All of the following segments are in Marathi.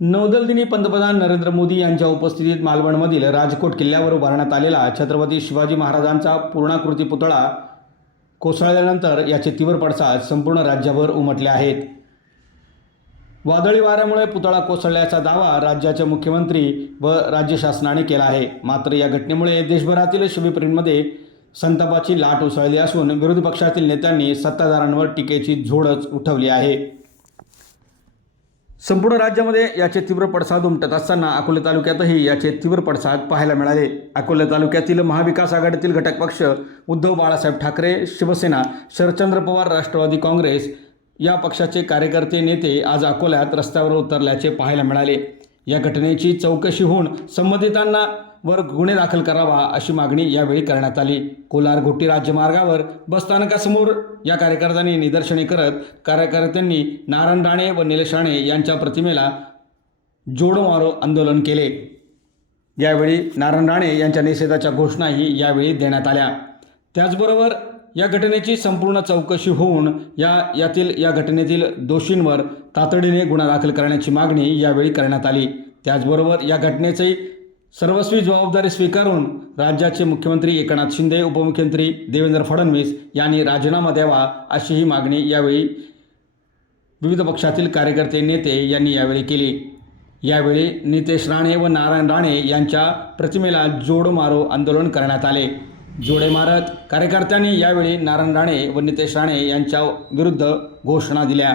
नौदल दिनी पंतप्रधान नरेंद्र मोदी यांच्या उपस्थितीत मालवणमधील राजकोट किल्ल्यावर उभारण्यात आलेला छत्रपती शिवाजी महाराजांचा पूर्णाकृती पुतळा कोसळल्यानंतर याचे तीव्र पडसाद संपूर्ण राज्यभर उमटले आहेत. वादळी वाऱ्यामुळे पुतळा कोसळल्याचा दावा राज्याचे मुख्यमंत्री व राज्य शासनाने केला आहे. मात्र या घटनेमुळे देशभरातील शिवप्रेमींमध्ये संतापाची लाट उसळली असून विरोधी पक्षातील नेत्यांनी सत्ताधारांवर टीकेची झोडच उठवली आहे. संपूर्ण राज्यामध्ये याचे तीव्र पडसाद उमटत असताना अकोले तालुक्यातही याचे तीव्र पडसाद पाहायला मिळाले. अकोले तालुक्यातील महाविकास आघाडीतील घटक पक्ष उद्धव बाळासाहेब ठाकरे शिवसेना शरदचंद्र पवार राष्ट्रवादी काँग्रेस या पक्षाचे कार्यकर्ते नेते आज अकोल्यात रस्त्यावर उतरल्याचे पाहायला मिळाले. या घटनेची चौकशी होऊन संबंधितांना वर गुन्हे दाखल करावा अशी मागणी यावेळी करण्यात आली. कोलार घोटी राज्यमार्गावर बसस्थानकासमोर या कार्यकर्त्यांनी निदर्शने करत कार्यकर्त्यांनी नारायण राणे व निलेश राणे यांच्या प्रतिमेला जोडो मारो आंदोलन केले. यावेळी नारायण राणे यांच्या निषेधाच्या घोषणाही यावेळी देण्यात आल्या. त्याचबरोबर या घटनेची संपूर्ण चौकशी होऊन या यातील या घटनेतील दोषींवर तातडीने गुन्हा दाखल करण्याची मागणी यावेळी करण्यात आली. त्याचबरोबर या घटनेचे सर्वस्वी जबाबदारी स्वीकारून राज्याचे मुख्यमंत्री एकनाथ शिंदे उपमुख्यमंत्री देवेंद्र फडणवीस यांनी राजीनामा द्यावा अशीही मागणी यावेळी विविध पक्षातील कार्यकर्ते नेते यांनी यावेळी केली. यावेळी नितेश राणे व नारायण राणे यांच्या प्रतिमेला जोड मारो आंदोलन करण्यात आले. जोडे मारत कार्यकर्त्यांनी यावेळी नारायण राणे व नितेश राणे यांच्या विरुद्ध घोषणा दिल्या.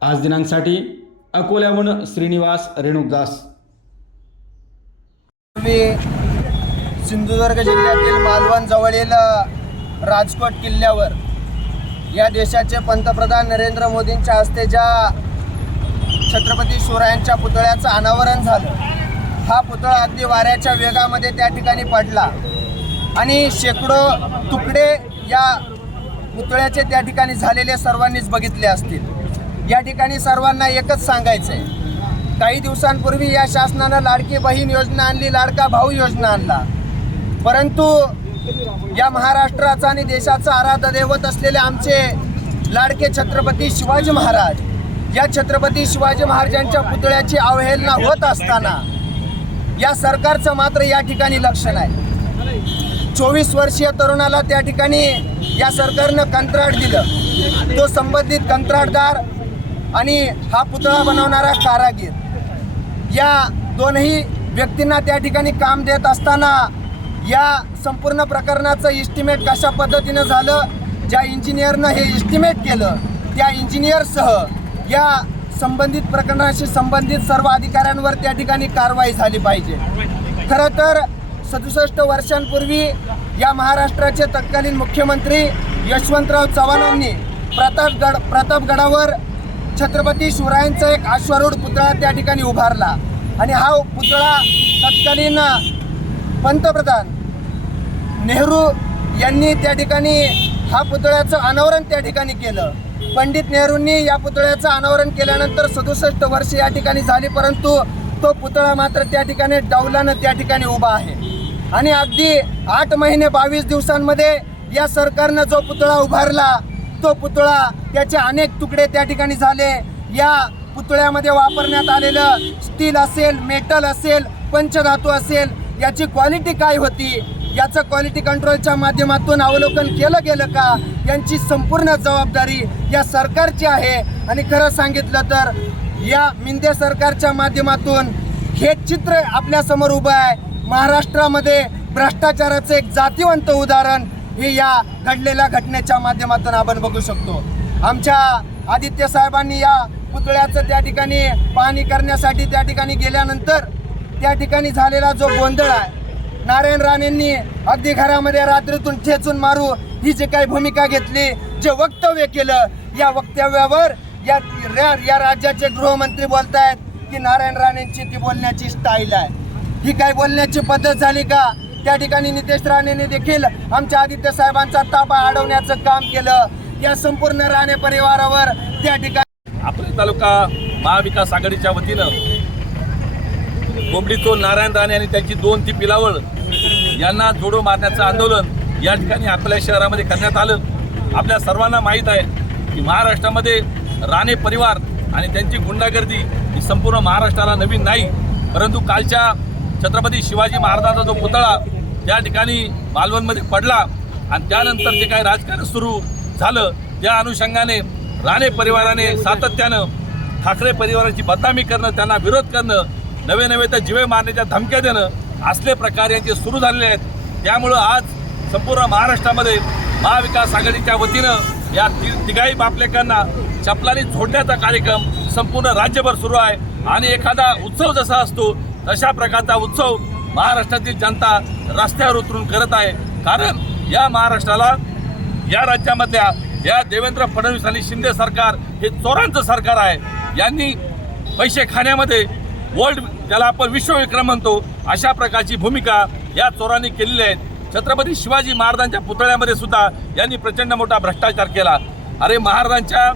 आज दिनांसाठी अकोल्याहून श्रीनिवास रेणुकदास पूर्वी सिंधुदुर्ग जिल्ह्यातील मालवणजवळील राजकोट किल्ल्यावर या देशाचे पंतप्रधान नरेंद्र मोदींच्या हस्ते ज्या छत्रपती शिवरायांच्या पुतळ्याचं अनावरण झालं हा पुतळा अगदी वाऱ्याच्या वेगामध्ये त्या ठिकाणी पडला. आणि शेकडो तुकडे या पुतळ्याचे त्या ठिकाणी झालेले सर्वांनीच बघितले असतील. या ठिकाणी सर्वांना एकच सांगायचं आहे काही दिवसांपूर्वी या शासनानं लाडकी बहीण योजना आणली लाडका भाऊ योजना आणला. परंतु या महाराष्ट्राचा आणि देशाचा आराध्य दैवत असलेले आमचे लाडके छत्रपती शिवाजी महाराज या छत्रपती शिवाजी महाराजांच्या पुतळ्याची अवहेलना होत असताना या सरकारचं मात्र या ठिकाणी लक्ष नाही. चोवीस वर्षीय तरुणाला त्या ठिकाणी या सरकारनं कंत्राट दिलं. तो संबंधित कंत्राटदार आणि हा पुतळा बनवणारा कारागीर. या दोनही व्यक्तींना त्या ठिकाणी काम देत असताना या संपूर्ण प्रकरणाचं इस्टिमेट कशा पद्धतीनं झालं ज्या इंजिनियरनं हे इस्टिमेट केलं त्या इंजिनियरसह या संबंधित प्रकरणाशी संबंधित सर्व अधिकाऱ्यांवर त्या ठिकाणी कारवाई झाली पाहिजे. खरं तर सदुसष्ट वर्षांपूर्वी या महाराष्ट्राचे तत्कालीन मुख्यमंत्री यशवंतराव चव्हाणांनी प्रतापगड प्रतापगडावर छत्रपती शिवरायांचा एक अश्वारूढ पुतळा त्या ठिकाणी उभारला. आणि हा पुतळा तत्कालीन पंतप्रधान नेहरू यांनी त्या ठिकाणी हा पुतळ्याचं अनावरण त्या ठिकाणी केलं. पंडित नेहरूंनी या पुतळ्याचं अनावरण केल्यानंतर सदुसष्ट वर्ष या ठिकाणी झाली परंतु तो पुतळा मात्र त्या ठिकाणी डौलानं त्या ठिकाणी उभा आहे. आणि अगदी आठ महिने बावीस दिवसांमध्ये या सरकारनं जो पुतळा उभारला तो पुतळा त्याचे अनेक तुकडे त्या ठिकाणी झाले. या पुतळ्यामध्ये वापरण्यात आलेलं स्टील असेल मेटल असेल पंचधातू असेल याची क्वालिटी काय होती? याचं क्वालिटी कंट्रोलच्या माध्यमातून अवलोकन केलं गेलं का? यांची संपूर्ण जबाबदारी या सरकारची आहे. आणि खरं सांगितलं तर या मिंदे सरकारच्या माध्यमातून हे चित्र आपल्यासमोर उभं आहे. महाराष्ट्रामध्ये भ्रष्टाचाराचं एक जातीवंत उदाहरण हे या घडलेल्या घटनेच्या माध्यमातून आपण बघू शकतो. आमच्या आदित्य साहेबांनी या पुतळ्याचं त्या ठिकाणी पाहणी करण्यासाठी त्या ठिकाणी गेल्यानंतर त्या ठिकाणी झालेला जो गोंधळ आहे नारायण राणेंनी अगदी घरामध्ये रात्रीतून ठेचून मारू ही जी काही भूमिका घेतली जे वक्तव्य केलं या वक्तव्यावर या या- या राज्याचे गृहमंत्री बोलतायत की नारायण राणेंची ती बोलण्याची स्टाईल आहे. ही काय बोलण्याची पद्धत झाली का? त्या ठिकाणी नितेश राणेने देखील आमच्या आदित्य साहेबांचा ताबा अडवण्याचं काम केलं. या संपूर्ण राणे परिवारावर त्या ठिकाणी आपले तालुका महाविकास आघाडीच्या वतीनं कोंबडीचो नारायण राणे आणि त्यांची दोन ती पिलावळ यांना जोडो मारण्याचं आंदोलन या ठिकाणी आपल्या शहरामध्ये करण्यात आलं. आपल्या सर्वांना माहीत आहे की महाराष्ट्रामध्ये राणे परिवार आणि त्यांची गुंडागर्दी ही संपूर्ण महाराष्ट्राला नवीन नाही परंतु कालच्या छत्रपती शिवाजी महाराजांचा जो पुतळा त्या ठिकाणी मालवणमध्ये पडला आणि त्यानंतर जे काही राजकारण सुरू झालं त्या अनुषंगाने राणे परिवाराने सातत्यानं ठाकरे परिवाराची बदनामी करणं त्यांना विरोध करणं नवे नवे तर जिवे मारण्याच्या धमक्या देणं असले प्रकार यांचे सुरू झालेले आहेत. त्यामुळं आज संपूर्ण महाराष्ट्रामध्ये महाविकास आघाडीच्या वतीनं या ति तिघाही बापलेकांना चपलानी झोडण्याचा कार्यक्रम संपूर्ण राज्यभर सुरू आहे. आणि एखादा उत्सव जसा असतो अशा प्रकारचा उत्सव महाराष्ट्रातील जनता रस्त्यावर उतरून करत आहे. कारण या महाराष्ट्राला या राज्यामधल्या या देवेंद्र फडणवीस आणि शिंदे सरकार हे चोरांचं सरकार आहे. यांनी पैसे खाण्यामध्ये वर्ल्ड ज्याला आपण विश्वविक्रम म्हणतो अशा प्रकारची भूमिका या चोरांनी केलेली आहे. छत्रपती शिवाजी महाराजांच्या पुतळ्यामध्ये सुद्धा यांनी प्रचंड मोठा भ्रष्टाचार केला. अरे महाराजांच्या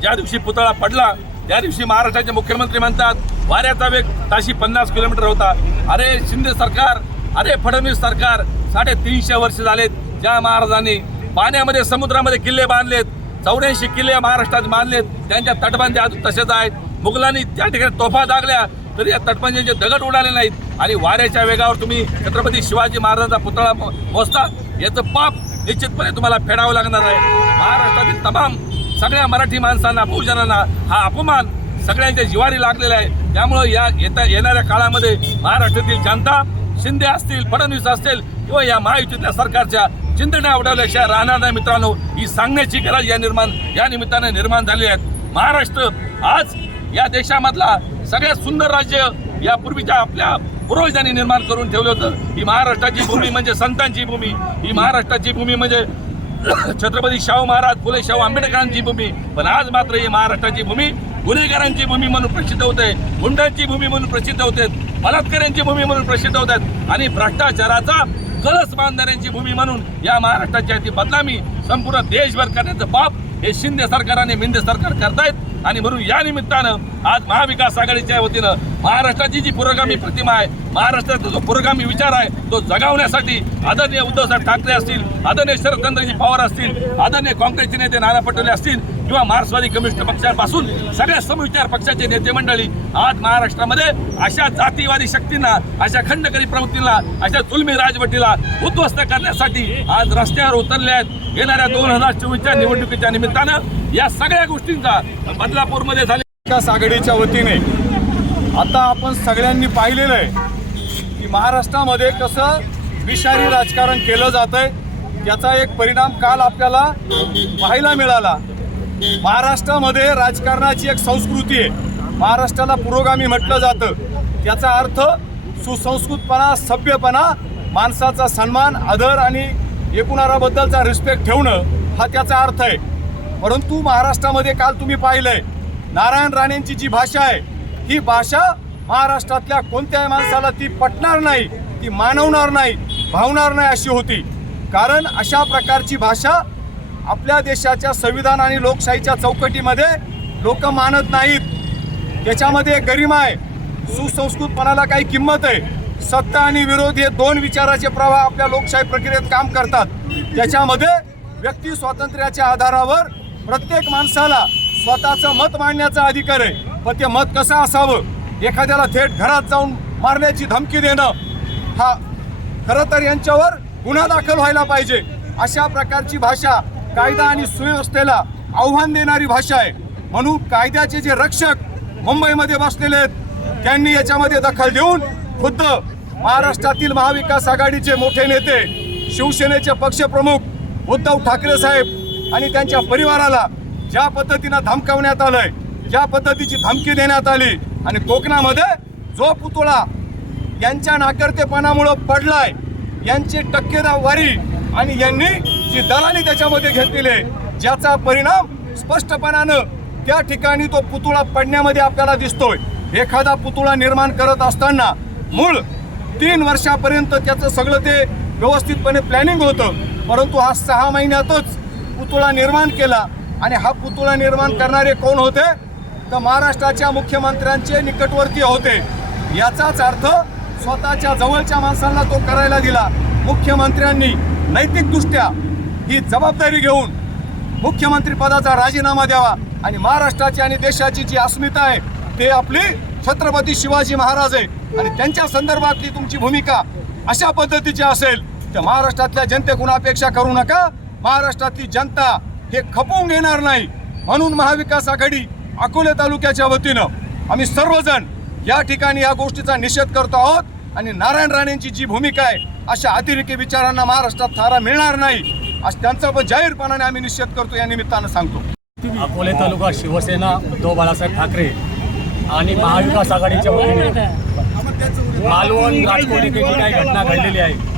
ज्या दिवशी पुतळा पडला त्या दिवशी महाराष्ट्राचे मुख्यमंत्री म्हणतात वाऱ्याचा वेग ताशी पन्नास किलोमीटर होता. अरे शिंदे सरकार अरे फडणवीस सरकार साडेतीनशे वर्ष झालेत. ज्या महाराजांनी पाण्यामध्ये समुद्रामध्ये किल्ले बांधलेत चौऱ्याऐंशी किल्ले महाराष्ट्रात बांधलेत त्यांच्या तटबंदी अजून तसेच आहेत. मुघलांनी त्या ठिकाणी तोफा दागल्या तरी या तटबंदीचे दगड उडाले नाहीत. आणि वाऱ्याच्या वेगावर तुम्ही छत्रपती शिवाजी महाराजांचा पुतळा मो- मोजता याचं पाप निश्चितपणे तुम्हाला फेडावं लागणार आहे. महाराष्ट्रातील तमाम सगळ्या मराठी माणसांना बहुजनांना हा अपमान सगळ्यांच्या जिवारी लागलेला आहे. त्यामुळं या येत्या येणाऱ्या काळामध्ये महाराष्ट्रातील जनता शिंदे असतील फडणवीस असतील किंवा या महायुतीतल्या सरकारच्या चिंतण्या उडवल्याशिवाय राहणार नाही मित्रांनो ही सांगण्याची गरज या निर्माण या निमित्ताने निर्माण झाली आहे. महाराष्ट्र आज या देशामधला सगळ्यात सुंदर राज्य या पूर्वीच्या आपल्या पूर्वजांनी निर्माण करून ठेवलं होतं. ही महाराष्ट्राची भूमी म्हणजे संतांची भूमी. ही महाराष्ट्राची भूमी म्हणजे छत्रपती शाहू महाराज फुले शाहू आंबेडकरांची भूमी. पण आज मात्र ही महाराष्ट्राची भूमी गुन्हेगारांची भूमी म्हणून प्रसिद्ध होते. गुंडांची भूमी म्हणून प्रसिद्ध होते. बलात्कारांची भूमी म्हणून प्रसिद्ध होतात आणि भ्रष्टाचाराचा कळस बांधणाऱ्यांची भूमी म्हणून या महाराष्ट्राची ती बदनामी संपूर्ण देशभर करण्याचं पाप हे शिंदे सरकार आणि मिंदे सरकार करतायत. आणि म्हणून या निमित्तानं आज महाविकास आघाडीच्या वतीनं महाराष्ट्राची जी पुरोगामी प्रतिमा आहे महाराष्ट्राचा जो पुरोगामी विचार आहे तो जगावण्यासाठी आदरणीय उद्धवसाहेब ठाकरे असतील आदरणीय शरदचंद्रजी पवार असतील आदरणीय काँग्रेसचे नेते नाना पटोले असतील किंवा मार्क्सवादी कम्युनिस्ट पक्षापासून सगळ्या समविचार पक्षाचे नेते मंडळी आज महाराष्ट्रामध्ये अशा जातीवादी शक्तींना अशा खंडकरी प्रवृत्तींना अशा जुलमी राजवटीला उद्ध्वस्त करण्यासाठी आज रस्त्यावर उतरले आहेत. येणाऱ्या दोन हजार चोवीसच्या निवडणुकीच्या निमित्तानं या सगळ्या गोष्टींचा बदलापूरमध्ये झाले विकास आघाडीच्या वतीने. आता आपण सगळ्यांनी पाहिलेलं आहे की महाराष्ट्रामध्ये कसं विषारी राजकारण केलं जात आहे याचा एक परिणाम काल आपल्याला पाहायला मिळाला. महाराष्ट्रामध्ये राजकारणाची एक संस्कृती आहे. महाराष्ट्राला पुरोगामी म्हटलं जातं. त्याचा अर्थ सुसंस्कृतपणा सभ्यपणा माणसाचा सन्मान आदर आणि एकूणाराबद्दलचा रिस्पेक्ट ठेवणं हा त्याचा अर्थ आहे. परंतु महाराष्ट्रामध्ये काल तुम्ही पाहिलंय. नारायण राणेंची जी भाषा आहे ही भाषा महाराष्ट्रातल्या कोणत्याही माणसाला ती पटणार नाही ती मानवणार नाही भावणार नाही अशी होती. कारण अशा प्रकारची भाषा आपल्या देशाच्या संविधान आणि लोकशाहीच्या चौकटीमध्ये लोक मानत नाहीत. त्याच्यामध्ये गरिमा आहे. सुसंस्कृतपणाला काही किंमत आहे. सत्ता आणि विरोध हे दोन विचाराचे प्रवाह आपल्या लोकशाही प्रक्रियेत काम करतात. त्याच्यामध्ये व्यक्ती स्वातंत्र्याच्या आधारावर प्रत्येक माणसाला स्वतःचं मत मांडण्याचा अधिकार आहे. पण ते मत कसं असावं? एखाद्याला थेट घरात जाऊन मारण्याची धमकी देणं हा खरं तर यांच्यावर गुन्हा दाखल व्हायला पाहिजे. अशा प्रकारची भाषा कायदा आणि सुव्यवस्थेला आव्हान देणारी भाषा आहे. म्हणून कायद्याचे जे रक्षक मुंबईमध्ये बसलेले आहेत त्यांनी याच्यामध्ये दखल देऊन खुद्द महाराष्ट्रातील महाविकास आघाडीचे मोठे नेते शिवसेनेचे पक्षप्रमुख उद्धव ठाकरे साहेब आणि त्यांच्या परिवाराला ज्या पद्धतीनं धमकावण्यात आलंय ज्या पद्धतीची धमकी देण्यात आली आणि कोकणामध्ये जो पुतळा यांच्या नाकर्तेपणामुळं पडलाय यांची टक्केवारी आणि यांनी जी दलाली त्याच्यामध्ये घेतलेली आहे ज्याचा परिणाम स्पष्टपणानं त्या ठिकाणी तो पुतळा पडण्यामध्ये आपल्याला दिसतोय. एखादा पुतळा निर्माण करत असताना मूळ तीन वर्षापर्यंत त्याचं सगळं ते व्यवस्थितपणे प्लॅनिंग होतं परंतु हा सहा महिन्यातच पुतळा निर्माण केला. आणि हा पुतळा निर्माण करणारे कोण होते? तर महाराष्ट्राच्या मुख्यमंत्र्यांचे निकटवर्तीय होते. याचाच अर्थ स्वतःच्या जवळच्या माणसांना तो करायला दिला. मुख्यमंत्र्यांनी नैतिकदृष्ट्या ही जबाबदारी घेऊन मुख्यमंत्रीपदाचा राजीनामा द्यावा. आणि महाराष्ट्राची आणि देशाची जी अस्मिता आहे ते आपली छत्रपती शिवाजी महाराज आहे. आणि त्यांच्या संदर्भातली तुमची भूमिका अशा पद्धतीची असेल तर महाराष्ट्रातल्या जनतेकडून अपेक्षा करू नका. महाराष्ट्रातली जनता हे खपवून घेणार नाही म्हणून महाविकास आघाडी अकोले तालुक्याच्या वतीनं आम्ही सर्वजण या ठिकाणी या गोष्टीचा निषेध करतो आहोत आणि नारायण राणेंची जी भूमिका आहे अशा अतिरेकी विचारांना महाराष्ट्रात थारा मिळणार नाही असं त्यांचा पण जाहीरपणाने आम्ही निषेध करतो या निमित्तानं सांगतो. अकोले तालुका शिवसेना उद्धव बाळासाहेब ठाकरे आणि महाविकास आघाडीच्या वतीने मालवण राजकोट येथे जी काही घटना घडलेली आहे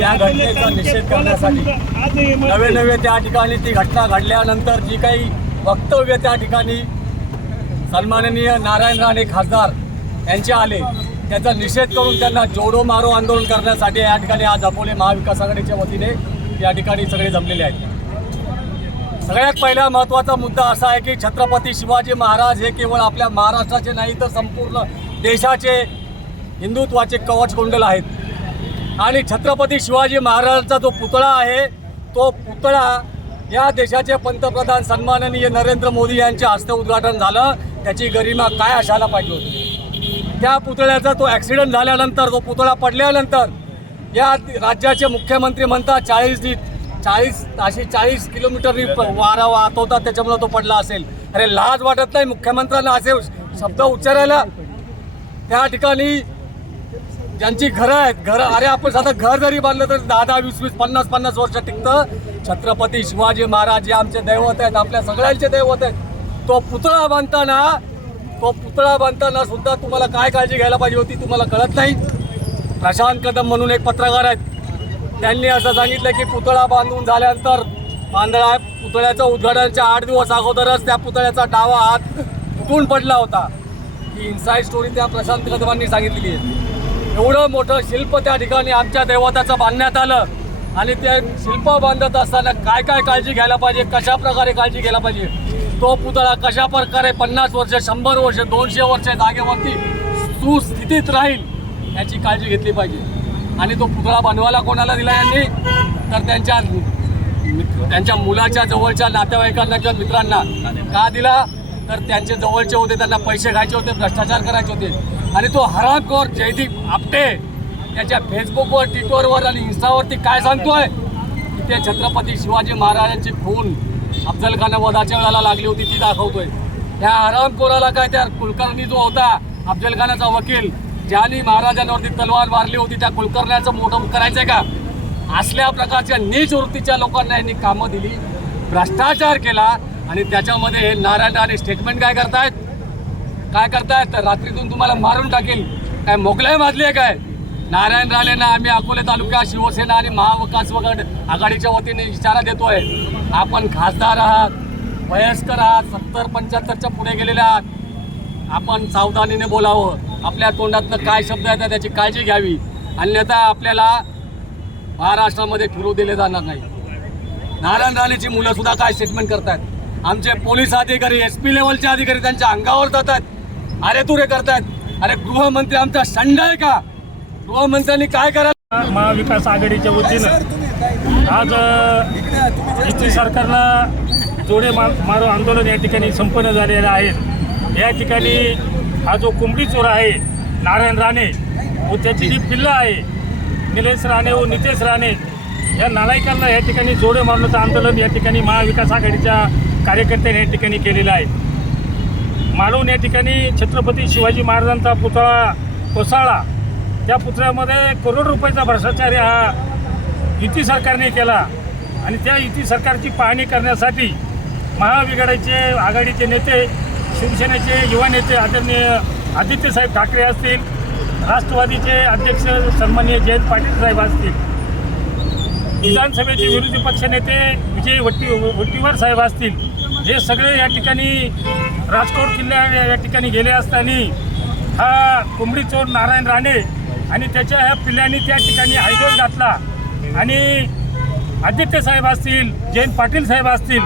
या घटनेचा निषेध करण्यासाठी नवे नवे त्या ठिकाणी ती घटना घडल्यानंतर जी काही वक्तव्य त्या ठिकाणी सन्माननीय नारायण राणे खासदार यांचे आले त्याचा निषेध करून त्यांना जोडो मारो आंदोलन करण्यासाठी या ठिकाणी आज अकोले महाविकास आघाडीच्या वतीने या ठिकाणी सगळे जमलेले आहेत. सगळ्यात पहिला महत्त्वाचा मुद्दा असा आहे की छत्रपती शिवाजी महाराज हे केवळ आपल्या महाराष्ट्राचे नाही तर संपूर्ण देशाचे हिंदुत्वाचे कवच कुंडल आहेत. आणि छत्रपती शिवाजी महाराजांचा जो पुतळा आहे तो पुतळा या देशाचे पंतप्रधान सन्माननीय नरेंद्र मोदी यांच्या हस्ते उद्घाटन झालं. त्याची गरिमा काय असायला पाहिजे होती? त्या पुतळ्याचा तो ॲक्सिडेंट झाल्यानंतर तो पुतळा पडल्यानंतर या राज्याचे मुख्यमंत्री म्हणतात चाळीस चाळीस अशी चाळीस किलोमीटर वारा वाहत होता त्याच्यामुळे तो पडला असेल. अरे लाज वाटत नाही मुख्यमंत्र्यांना असे शब्द उच्चारायला? त्या ठिकाणी ज्यांची घरं आहेत घरं अरे आपण साधं घर जरी बांधलं तर दहा दहा वीस वीस पन्नास पन्नास वर्ष टिकतं. छत्रपती शिवाजी महाराज हे आमचे दैवत आहेत आपल्या सगळ्यांचे दैवत आहेत. तो पुतळा बांधताना तो पुतळा बांधताना सुद्धा तुम्हाला काय काळजी घ्यायला पाहिजे होती तुम्हाला कळत नाही? प्रशांत कदम म्हणून एक पत्रकार आहेत. त्यांनी असं सांगितलं की पुतळा बांधून झाल्यानंतर बांधळा पुतळ्याचं उद्घाटनाच्या आठ दिवस अगोदरच त्या पुतळ्याचा डावा हात तुटून पडला होता. ही इन्साईड स्टोरी त्या प्रशांत कदमांनी सांगितलेली आहे. एवढं मोठं शिल्प त्या ठिकाणी आमच्या देवताचं बांधण्यात आलं. आणि ते शिल्प बांधत असताना काय काय काळजी घ्यायला पाहिजे? कशा प्रकारे काळजी घ्यायला पाहिजे? तो पुतळा कशा प्रकारे पन्नास वर्ष शंभर वर्ष दोनशे वर्ष जागेवरती सुस्थितीत राहील याची काळजी घेतली पाहिजे. आणि तो पुतळा बनवायला कोणाला दिला यांनी? तर त्यांच्या त्यांच्या मुलाच्या जवळच्या नातेवाईकांना किंवा मित्रांना. का दिला? तर त्यांचे जवळचे होते त्यांना पैसे घ्यायचे होते भ्रष्टाचार करायचे होते. आणि तो हरामखोर जयदीप आपटे त्याच्या फेसबुकवर ट्विटरवर आणि इन्स्टावरती काय सांगतोय? की ते छत्रपती शिवाजी महाराजांची खून अफजलखानं वधाच्या वेळेला लागली होती ती दाखवतोय. त्या हरामखोराला काय त्या कुलकर्णी जो होता अफजल खानाचा वकील ज्यांनी महाराजांवरती तलवार मारली होती त्या कुलकर्ण्याचं मोठं करायचंय का? असल्या प्रकारच्या नीच वृत्तीच्या लोकांना यांनी कामं दिली भ्रष्टाचार केला आणि त्याच्यामध्ये नारायण राणे स्टेटमेंट काय करतायत? काय करतायत तर रात्रीतून तुम्हाला मारून टाकेल. काय मोकळ्या माजली आहे काय? नारायण राणेंना आम्ही अकोले तालुका शिवसेना आणि महाविकास वगैरे आघाडीच्या वतीने इशारा देतोय. आपण खासदार आहात वयस्कर आहात सत्तर पंच्याहत्तरच्या पुढे गेलेले आहात. आपण सावधानीने बोलावं. आपल्या तोंडातनं काय शब्द येतात त्याची काळजी घ्यावी. अन्यथा आपल्याला महाराष्ट्रामध्ये फिरू दिले जाणार नाही. नारायण राणेची मुलं सुद्धा काय स्टेटमेंट करतात आमचे पोलीस अधिकारी एस पी लेवलचे अधिकारी त्यांच्या अंगावर जातात अरे तुरे करतायत अरे गृहमंत्री आमचा संड आहे का? गृहमंत्र्यांनी काय करायला महाविकास आघाडीच्या वतीनं आज युती सरकारला जोडे मारो आंदोलन या ठिकाणी संपन्न झालेलं आहे. या ठिकाणी हा जो कोंबडी चोर आहे नारायण राणे व त्याची जी पिल्लं आहे निलेश राणे व नितेश राणे या नालायकांना या ठिकाणी जोडे मारण्याचं आंदोलन या ठिकाणी महाविकास आघाडीच्या कार्यकर्त्यांनी या ठिकाणी केलेलं आहे. मालवण या ठिकाणी छत्रपती शिवाजी महाराजांचा पुतळा कोसळला. त्या पुतळ्यामध्ये करोड रुपयाचा भ्रष्टाचार हा युती सरकारने केला. आणि त्या युती सरकारची पाहणी करण्यासाठी महाविघाडाचे आघाडीचे नेते शिवसेनेचे युवा नेते आदरणीय आदित्यसाहेब ठाकरे असतील राष्ट्रवादीचे अध्यक्ष सन्माननीय जयंत पाटील साहेब असतील विधानसभेचे विरोधी पक्षनेते विजय वट्टी वट्टीवार साहेब असतील हे सगळे या ठिकाणी राजकोट किल्ल्या या ठिकाणी गेले असताना हा कोंबडी चोर नारायण राणे आणि त्याच्या ह्या पिल्लांनी त्या ठिकाणी हायजोल घातला. आणि आदित्य साहेब असतील जयंत पाटील साहेब असतील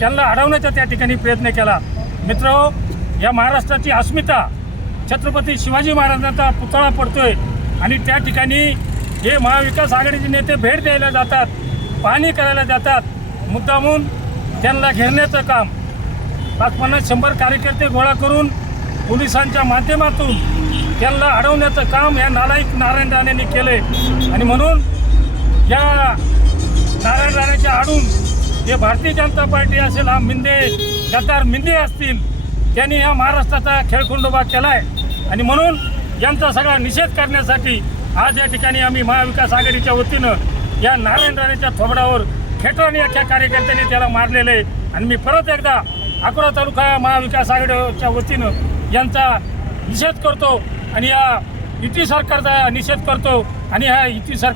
त्यांना अडवण्याचा त्या ठिकाणी प्रयत्न केला. मित्र या महाराष्ट्राची अस्मिता छत्रपती शिवाजी महाराजांचा पुतळा पडतोय आणि त्या ठिकाणी हे महाविकास आघाडीचे नेते भेट द्यायला जातात पाहणी करायला जातात. मुद्दामून त्यांना घेरण्याचं काम पाच पन्नास शंभर कार्यकर्ते गोळा करून पोलिसांच्या माध्यमातून त्यांना अडवण्याचं काम या नालायक नारायण राणेंनी केले आणि म्हणून या नारायण राणेच्या आडून जे भारतीय जनता पार्टी असेल हा मिंदे गद्दार मिंदे असतील त्यांनी या महाराष्ट्राचा खेळखुंडोबा केला आहे आणि म्हणून यांचा सगळा निषेध करण्यासाठी आज या ठिकाणी आम्ही महाविकास आघाडीच्या वतीनं या नारायण राणेच्या थोबडावर खेटराणी अख्ख्या कार्यकर्त्यांनी त्याला मारलेलं आहे. आणि मी परत एकदा अकोला तालुका महाविकास आघाडीच्या वतीनं यांचा निषेध करतो आणि या युती सरकारचा निषेध करतो आणि ह्या युती सरकार